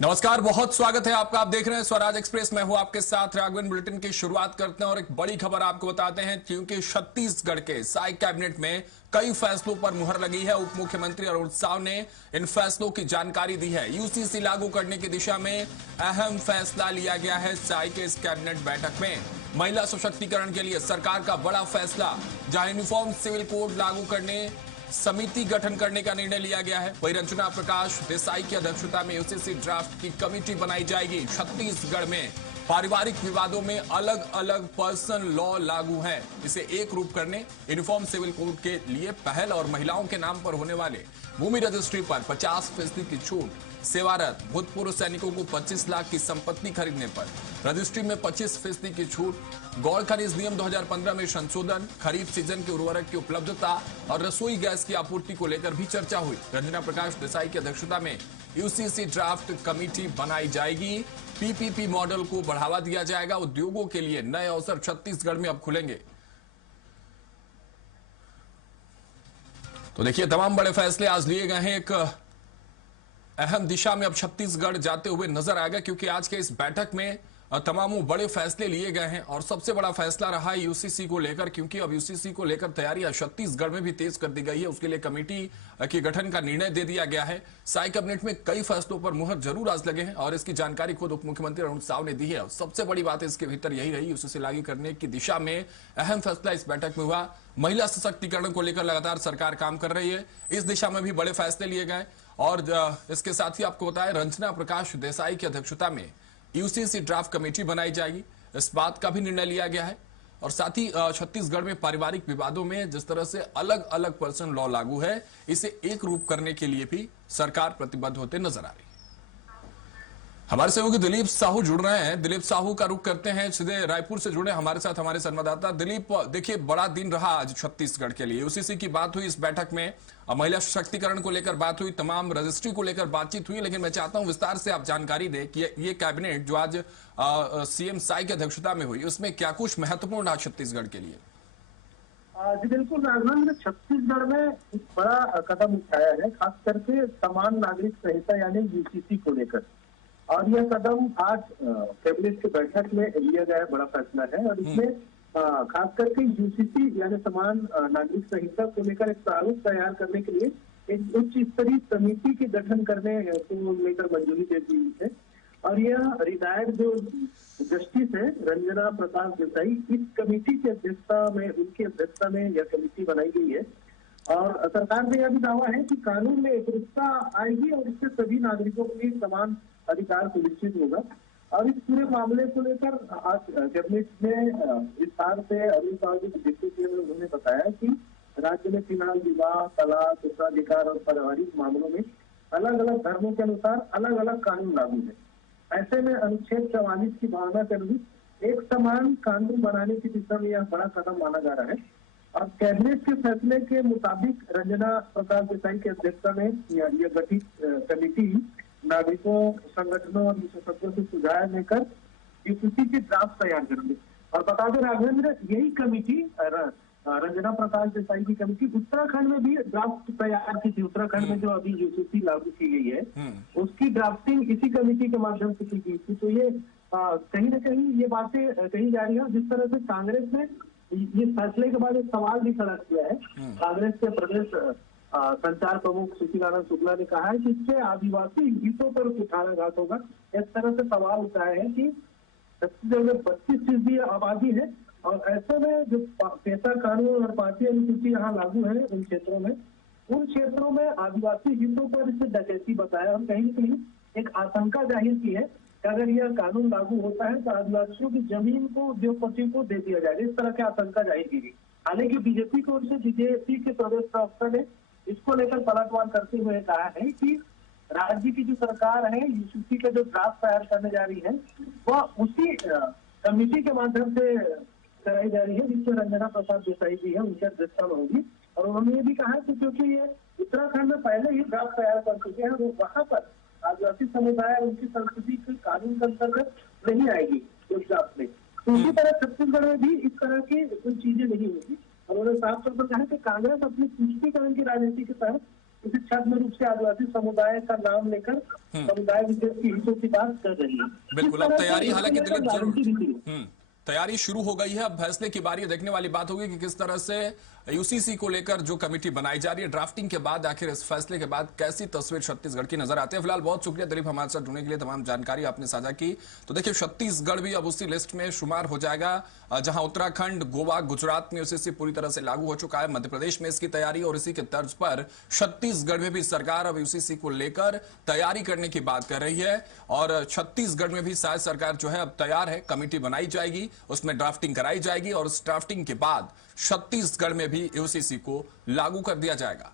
नमस्कार, बहुत स्वागत है आपका। आप देख रहे हैं स्वराज एक्सप्रेस। मैं हूं आपके साथ राघवेंद्र। बुलेटिन की शुरुआत करते हैं और एक बड़ी खबर आपको बताते हैं, क्योंकि छत्तीसगढ़ के साई कैबिनेट में कई फैसलों पर मुहर लगी है। उप मुख्यमंत्री अरुण साव ने इन फैसलों की जानकारी दी है। यूसीसी लागू करने की दिशा में अहम फैसला लिया गया है साई के इस कैबिनेट बैठक में। महिला सशक्तिकरण के लिए सरकार का बड़ा फैसला, जहां यूनिफॉर्म सिविल कोड लागू करने समिति गठन करने का निर्णय लिया गया है। वही रंजना प्रकाश देसाई की अध्यक्षता में यूसीसी ड्राफ्ट की कमेटी बनाई जाएगी। छत्तीसगढ़ में पारिवारिक विवादों में अलग अलग पर्सन लॉ लागू है, इसे एक रूप करने, यूनिफॉर्म सिविल कोड के लिए पहल और महिलाओं के नाम पर होने वाले भूमि रजिस्ट्री पर 50% की छूट, सेवारत भूतपूर्व सैनिकों को 25 लाख की संपत्ति खरीदने पर रजिस्ट्री में 25% की छूट, गौड़ खनिज नियम 2015 में संशोधन, खरीफ सीजन के उर्वरक की उपलब्धता और रसोई गैस की आपूर्ति को लेकर भी चर्चा हुई। रंजना प्रकाश देसाई की अध्यक्षता में यूसीसी ड्राफ्ट कमेटी बनाई जाएगी। पीपीपी मॉडल को बढ़ावा दिया जाएगा। उद्योगों के लिए नए अवसर छत्तीसगढ़ में अब खुलेंगे। तो देखिए, तमाम बड़े फैसले आज लिए गए हैं। एक अहम दिशा में अब छत्तीसगढ़ जाते हुए नजर आएगा, क्योंकि आज के इस बैठक में तमाम बड़े फैसले लिए गए हैं। और सबसे बड़ा फैसला रहा है यूसीसी को लेकर, क्योंकि अब यूसीसी को लेकर तैयारियां छत्तीसगढ़ में भी तेज कर दी गई है। उसके लिए कमेटी के गठन का निर्णय दे दिया गया है। साई कैबिनेट में कई फैसलों पर मुहर जरूर आज लगे हैं और इसकी जानकारी खुद उप मुख्यमंत्री अरुण साव ने दी है। सबसे बड़ी बात इसके भीतर यही रही, यूसीसी लागू करने की दिशा में अहम फैसला इस बैठक में हुआ। महिला सशक्तिकरण को लेकर लगातार सरकार काम कर रही है, इस दिशा में भी बड़े फैसले लिए गए। और इसके साथ ही आपको बताएं, रंजना प्रकाश देसाई की अध्यक्षता में यूसीसी ड्राफ्ट कमेटी बनाई जाएगी, इस बात का भी निर्णय लिया गया है। और साथ ही छत्तीसगढ़ में पारिवारिक विवादों में जिस तरह से अलग अलग पर्सन लॉ लागू है, इसे एक रूप करने के लिए भी सरकार प्रतिबद्ध होते नजर आ रही है। हमारे सहयोगी दिलीप साहू जुड़ रहे हैं। दिलीप साहू का रुख करते हैं, सीधे रायपुर से जुड़े हमारे साथ हमारे संवाददाता दिलीप। देखिए, बड़ा दिन रहा आज छत्तीसगढ़ के लिए। यूसीसी की बात हुई इस बैठक में, महिला सशक्तिकरण को लेकर बात हुई, तमाम रजिस्ट्री को लेकर बातचीत हुई। लेकिन मैं चाहता हूं विस्तार से आप जानकारी दें कि ये कैबिनेट जो आज सीएम साई की अध्यक्षता में हुई, उसमें क्या कुछ महत्वपूर्ण रहा छत्तीसगढ़ के लिए? जी बिल्कुल राघवेंद्र, छत्तीसगढ़ में एक बड़ा कदम उठाया है, खास करके समान नागरिक संहिता यानी यूसीसी को लेकर। और यह कदम आज कैबिनेट की बैठक में लिया गया बड़ा फैसला है। और इसमें खास करके यूसीसी यानी समान नागरिक संहिता को लेकर एक प्रारूप तैयार करने के लिए एक उच्च स्तरीय समिति के गठन करने को लेकर मंजूरी दे दी है। और यह रिटायर्ड जो जस्टिस है रंजना प्रकाश देसाई, इस कमेटी की अध्यक्षता में, उनकी अध्यक्षता में यह कमेटी बनाई गई है। और सरकार का यह भी दावा है कि कानून में एकरूपता आएगी और इससे सभी नागरिकों के लिए समान अधिकार सुनिश्चित होगा। और इस पूरे मामले को लेकर आज कैबिनेट में विस्तार से अरुण साव जी डिप्टी में उन्होंने बताया कि राज्य में फिलहाल विवाह, तलाक, उत्तराधिकार और पारिवारिक मामलों में अलग अलग धर्मों के अनुसार अलग अलग कानून लागू है। ऐसे में अनुच्छेद 44 की भावना के अनुरूप एक समान कानून बनाने की दिशा में यह बड़ा कदम माना जा रहा है। और कैबिनेट के फैसले के मुताबिक रंजना प्रकाश देसाई की अध्यक्षता में यह गठित कमेटी नागरिकों, संगठनों और विशेषज्ञों से सुझाव लेकर यूसीसी की ड्राफ्ट तैयार करेंगे। और बता दें राघवेंद्र, यही कमेटी रंजना प्रकाश देसाई की कमेटी उत्तराखंड में भी ड्राफ्ट तैयार की थी। उत्तराखंड में जो अभी यूसीसी लागू की गई है, उसकी ड्राफ्टिंग इसी कमेटी के माध्यम से की गई थी। तो ये कहीं ना कहीं ये बातें कही जा रही है। जिस तरह से कांग्रेस ने ये फैसले के बाद एक सवाल भी खड़ा किया है, कांग्रेस के प्रदेश संचार प्रमुख सुशीलानंद शुक्ला ने कहा है कि इससे आदिवासी हितों पर कुठाराघात होगा। इस तरह से सवाल उठाया है कि छत्तीसगढ़ में 25% आबादी है और ऐसे में जो पेशा कानून और पार्टी अनुसूची यहाँ लागू है उन क्षेत्रों में आदिवासी हितों पर इसे डकैती बताया और कहीं न कहीं एक आशंका जाहिर की है कि अगर यह कानून लागू होता है तो आदिवासियों की जमीन को उद्योगपतियों को दे दिया जाएगा। इस तरह की आशंका जाहिर की गई। हालांकि बीजेपी की ओर से बीजेपी के प्रदेश प्रवक्ता ने इसको लेकर पलटवार करते हुए कहा है कि राज्य की जो सरकार है यूसीसी का जो ड्राफ्ट तैयार करने जा रही है वह उसी कमेटी के माध्यम से कराई जा रही है जिससे रंजना प्रसाद देसाई जी है उनकी अध्यक्षता में होगी। और उन्होंने ये भी कहा कि क्योंकि ये उत्तराखंड में पहले ही ड्राफ्ट तैयार कर चुके हैं, वो वहां पर आदिवासी समुदाय और उनकी संस्कृति के कानून के अंतर्गत नहीं आएगी उस ड्राफ्ट में। उसी तरह छत्तीसगढ़ में भी इस तरह की कोई चीजें नहीं होगी। और उन्होंने साफ तौर पर कहा कि कांग्रेस अपनी तुष्टीकरण की राजनीति के तहत उसी छद्म रूप से आदिवासी समुदाय का नाम लेकर समुदाय विशेष की हितों की बात कर रही है। बिल्कुल, इस अब तरह तैयारी से हालांकि इसको दिलीप लेकर जरूर राजनीति भी थी। तैयारी शुरू हो गई है। अब फैसले की बारी देखने वाली बात होगी कि किस तरह से यूसीसी को लेकर जो कमेटी बनाई जा रही है, ड्राफ्टिंग के बाद आखिर इस फैसले के बाद कैसी तस्वीर छत्तीसगढ़ की नजर आती है। फिलहाल बहुत शुक्रिया दिलीप, हमारे साथ जुड़ने के लिए, तमाम जानकारी आपने साझा की। तो देखिए, छत्तीसगढ़ भी अब उसी लिस्ट में शुमार हो जाएगा जहां उत्तराखंड, गोवा, गुजरात में यूसीसी पूरी तरह से लागू हो चुका है। मध्य प्रदेश में इसकी तैयारी, और इसी के तर्ज पर छत्तीसगढ़ में भी सरकार अब यूसीसी को लेकर तैयारी करने की बात कर रही है। और छत्तीसगढ़ में भी शायद सरकार जो है अब तैयार है, कमेटी बनाई जाएगी, उसमें ड्राफ्टिंग कराई जाएगी और उस ड्राफ्टिंग के बाद छत्तीसगढ़ में भी यूसीसी को लागू कर दिया जाएगा।